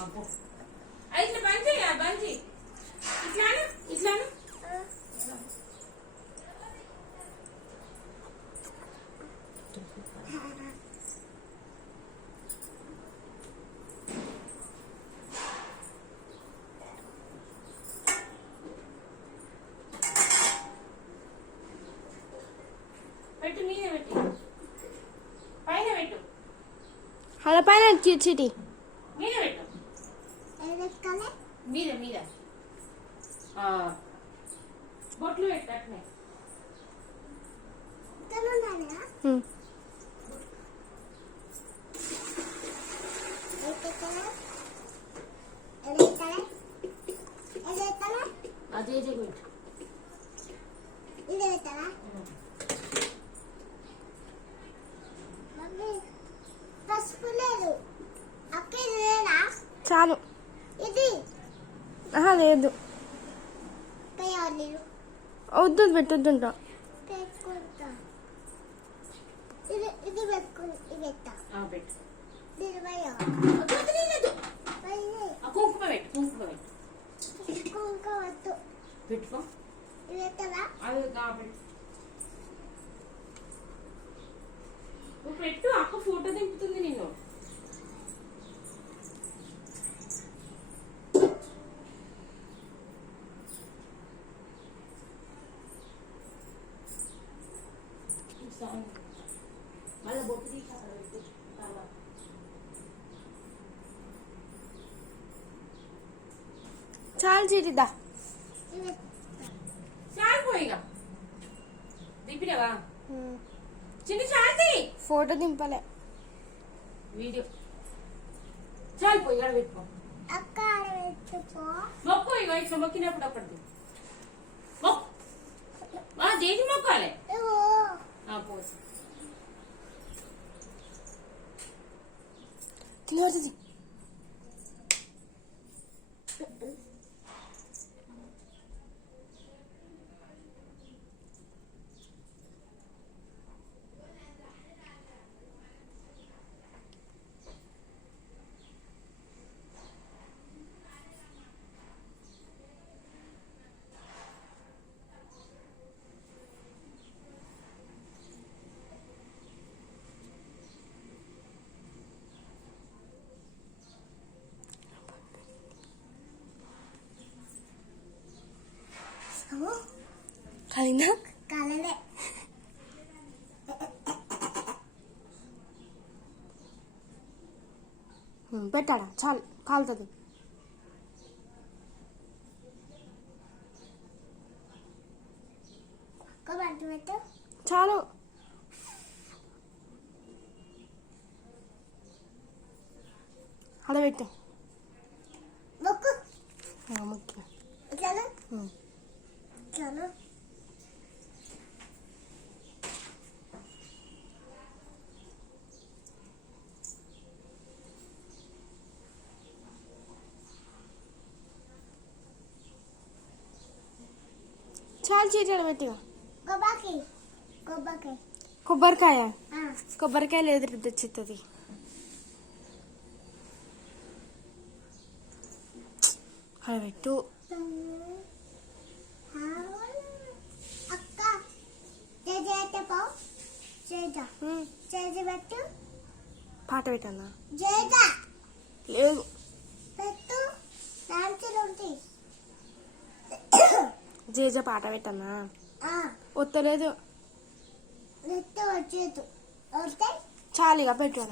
అయితే బంద్ చేయ బంద్ చేయి ఇట్లాను ఇట్లాను పెట్టు మీద పెట్టి పైన పెట్టు అలా పైన చీటి మీద పెట్టు మీద మీద బొట్లు పెట్టు అట్నే అదే పెట్టు చాలు లేదు వద్దు పెట్టొద్దుంటా కుంకుమ పెట్టు కుంకుమ పెట్టు పెట్టుకో అది పెట్టు అక్క ఫోటో దింపుతుంది నేను మళ్ళీ బొట్టు తీసి చాలు చీటిద్దా చాలిపోయిగా దింపినావా చిన్న చాలి ఫోటో దింపలే వీడియో చాలిపోయి ఇక్కడ పెట్టుకో మొక్కు ఇక ఇట్లా మొక్కినప్పుడు అప్పటిది దేనికి మొక్కాలి పోసి తినవుతుంది కాలిందా కాలలే పెట్టాడా చాలు కాలుతుంది చాలు అలా పెట్టు ముఖ్యం చాలు చీటీలు పెట్టిగా కొబ్బరికాయ కొబ్బరికాయ లేదు తెచ్చుతుంది అలా పెట్టు పాట పెట్టన్నా లేదు జేజ పాట పెట్టన్నా వస్తలేదు చాలు ఇక పెట్టు